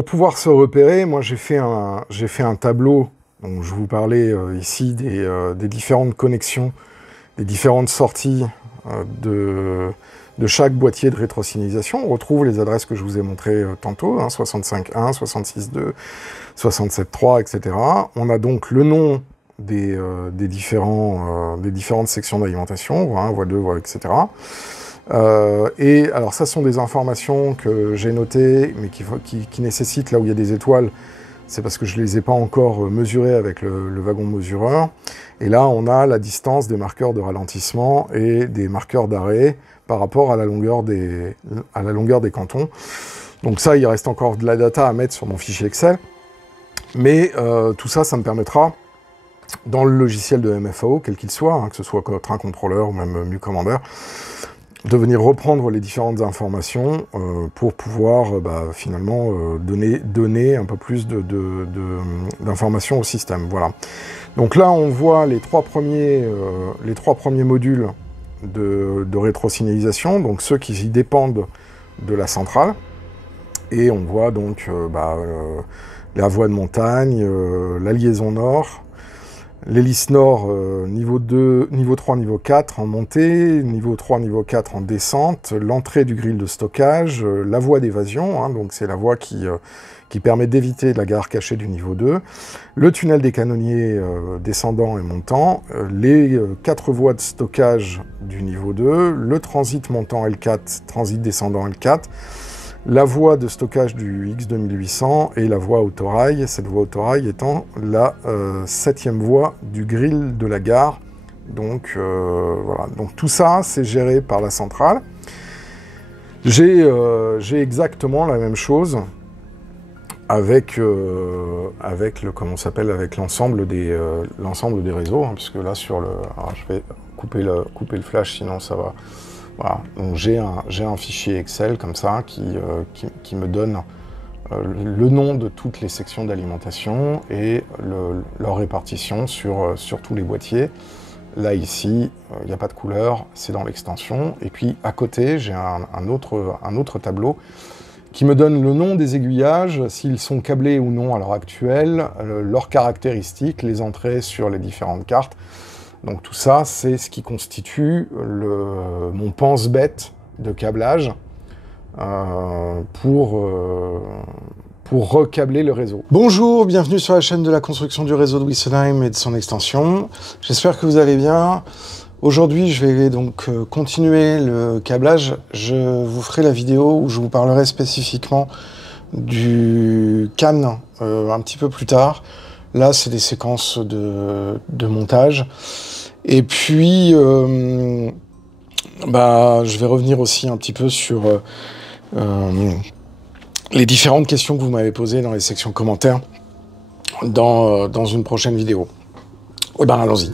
Pour pouvoir se repérer, moi j'ai fait un tableau, donc je vous parlais ici des différentes connexions, des différentes sorties de chaque boîtier de rétrosignalisation. On retrouve les adresses que je vous ai montrées tantôt, hein, 65.1, 66.2, 67.3, etc. On a donc le nom des différentes sections d'alimentation, voie 1, voie 2, etc. Et alors ça sont des informations que j'ai notées, mais qui nécessitent, là où il y a des étoiles, c'est parce que je ne les ai pas encore mesurées avec le wagon mesureur. Et là, on a la distance des marqueurs de ralentissement et des marqueurs d'arrêt par rapport à la longueur des cantons. Donc ça, il reste encore de la data à mettre sur mon fichier Excel. Mais tout ça, ça me permettra, dans le logiciel de MFAO, quel qu'il soit, hein, que ce soit Train Controller ou même MuCommander, de venir reprendre les différentes informations pour pouvoir finalement donner un peu plus d'informations au système. Voilà. Donc là, on voit les trois premiers modules de rétrosignalisation, donc ceux qui dépendent de la centrale. Et on voit donc la voie de montagne, la liaison nord, l'hélice nord, niveau 2, niveau 3, niveau 4 en montée, niveau 3, niveau 4 en descente, l'entrée du grill de stockage, la voie d'évasion, hein, donc c'est la voie qui permet d'éviter la gare cachée du niveau 2, le tunnel des canonniers descendant et montant, les 4 voies de stockage du niveau 2, le transit montant L4, transit descendant L4, la voie de stockage du X2800 et la voie autorail, cette voie autorail étant la 7e voie du grill de la gare. Donc voilà, donc tout ça c'est géré par la centrale. J'ai exactement la même chose avec l'ensemble des réseaux, hein, puisque là sur le, alors je vais couper le flash, sinon ça va. Voilà, donc j'ai un fichier Excel comme ça qui me donne le nom de toutes les sections d'alimentation et leur répartition sur tous les boîtiers. Là ici, il n'y a pas de couleur, c'est dans l'extension. Et puis à côté, j'ai un autre tableau qui me donne le nom des aiguillages, s'ils sont câblés ou non à l'heure actuelle, leurs caractéristiques, les entrées sur les différentes cartes. Donc tout ça, c'est ce qui constitue mon pense-bête de câblage pour recâbler le réseau. Bonjour, bienvenue sur la chaîne de la construction du réseau de Wessenheim et de son extension. J'espère que vous allez bien. Aujourd'hui, je vais donc continuer le câblage. Je vous ferai la vidéo où je vous parlerai spécifiquement du CAN un petit peu plus tard. Là, c'est des séquences de montage. Et puis, je vais revenir aussi un petit peu sur les différentes questions que vous m'avez posées dans les sections commentaires dans une prochaine vidéo. Eh ben, allons-y.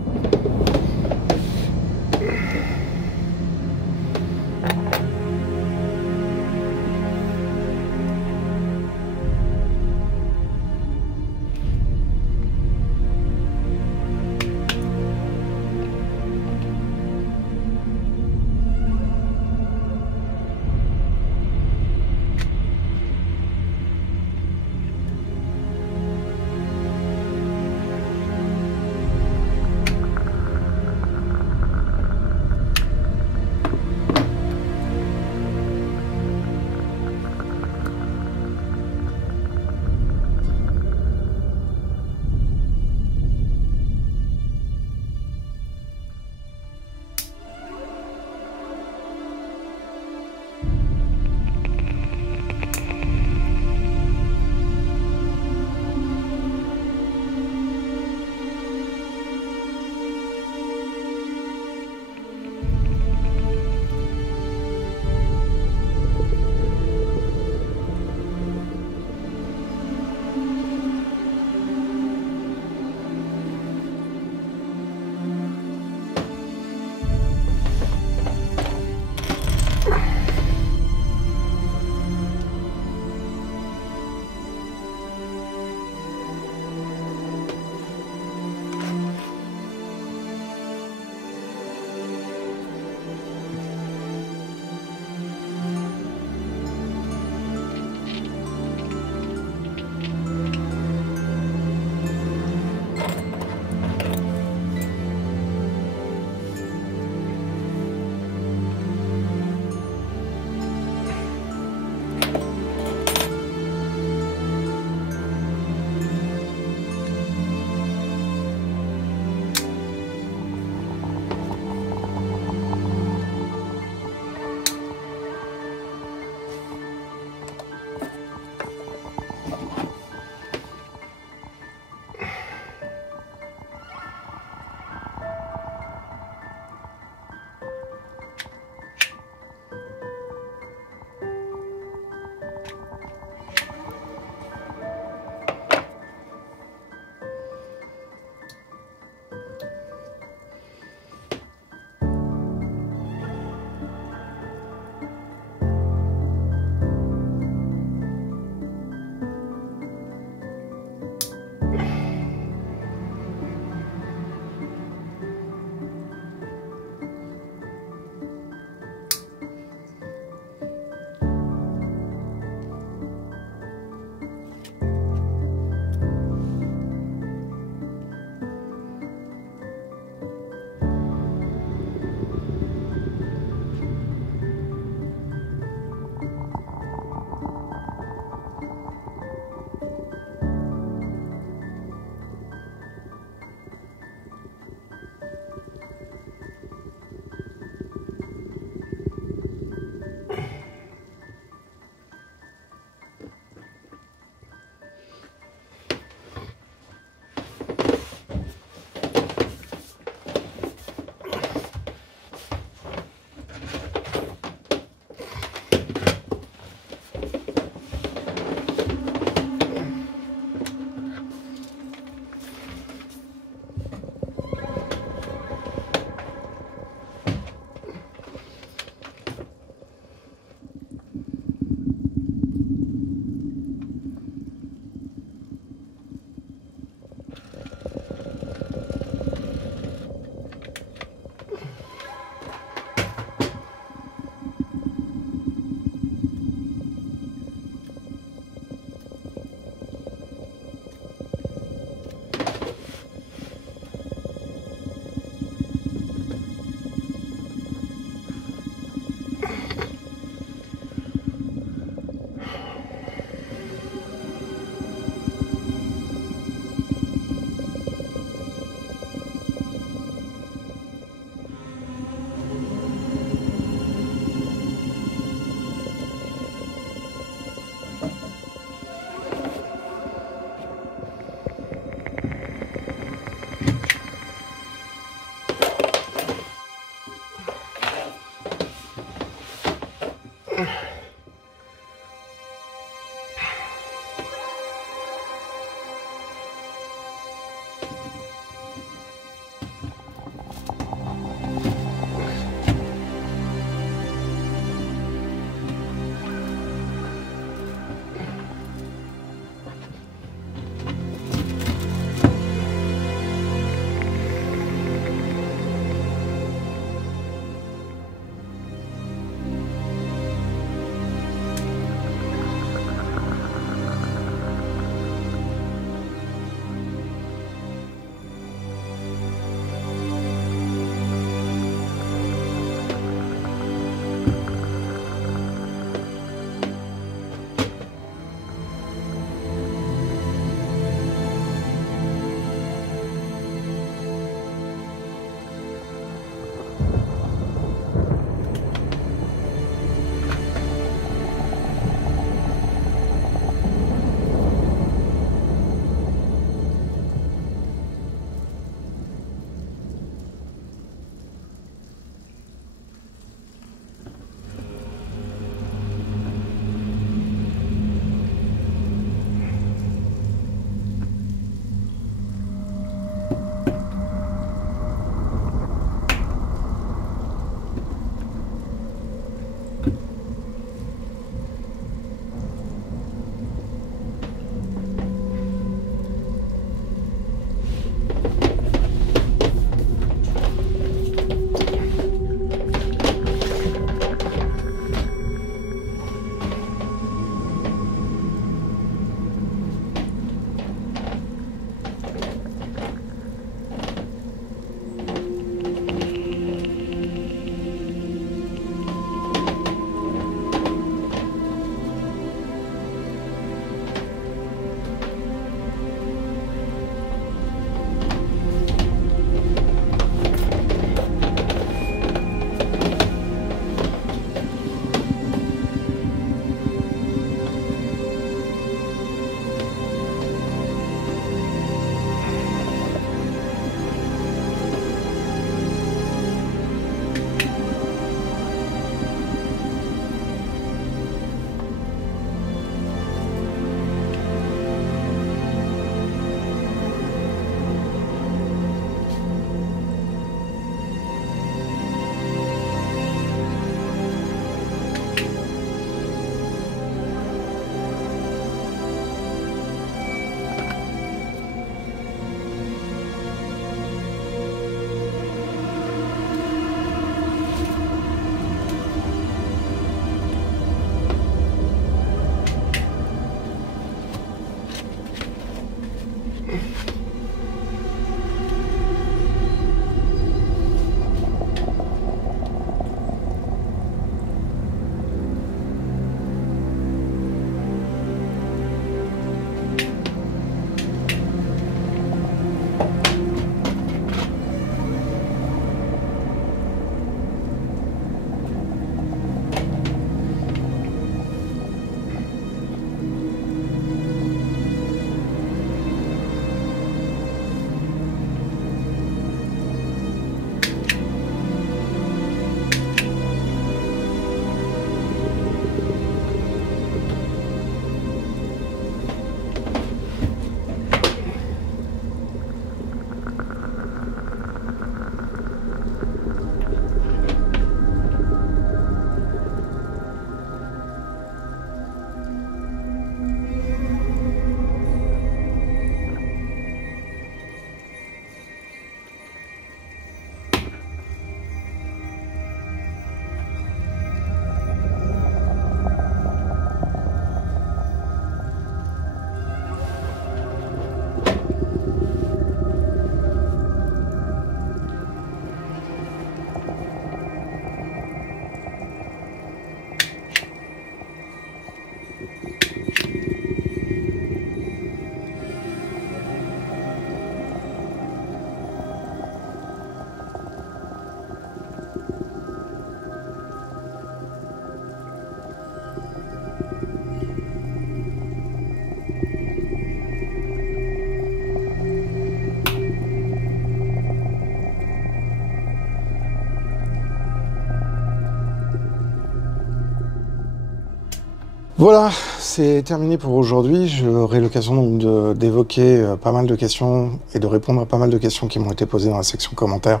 Voilà, c'est terminé pour aujourd'hui. J'aurai l'occasion d'évoquer pas mal de questions et de répondre à pas mal de questions qui m'ont été posées dans la section commentaires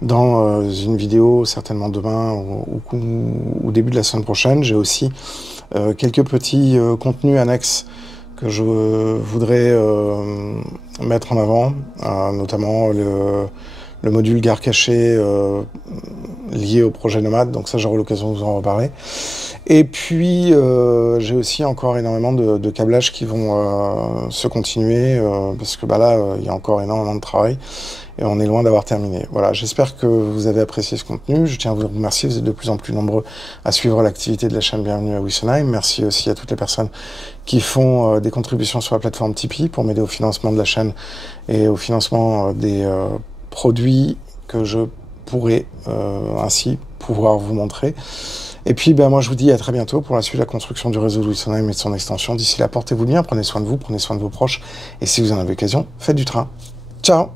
dans une vidéo, certainement demain ou début de la semaine prochaine. J'ai aussi quelques petits contenus annexes que je voudrais mettre en avant, notamment le module gare cachée lié au projet Nomade, donc ça j'aurai l'occasion de vous en reparler. Et puis j'ai aussi encore énormément de câblages qui vont se continuer, parce que bah, là il y a encore énormément de travail et on est loin d'avoir terminé. Voilà, j'espère que vous avez apprécié ce contenu. Je tiens à vous remercier, vous êtes de plus en plus nombreux à suivre l'activité de la chaîne Bienvenue à Wissonheim. Merci aussi à toutes les personnes qui font des contributions sur la plateforme Tipeee pour m'aider au financement de la chaîne et au financement des produits que je pourrais ainsi pouvoir vous montrer. Et puis ben, moi je vous dis à très bientôt pour la suite de la construction du réseau de Wissonheim et de son extension. D'ici là, portez-vous bien, prenez soin de vous, prenez soin de vos proches, et si vous en avez l'occasion, faites du train. Ciao!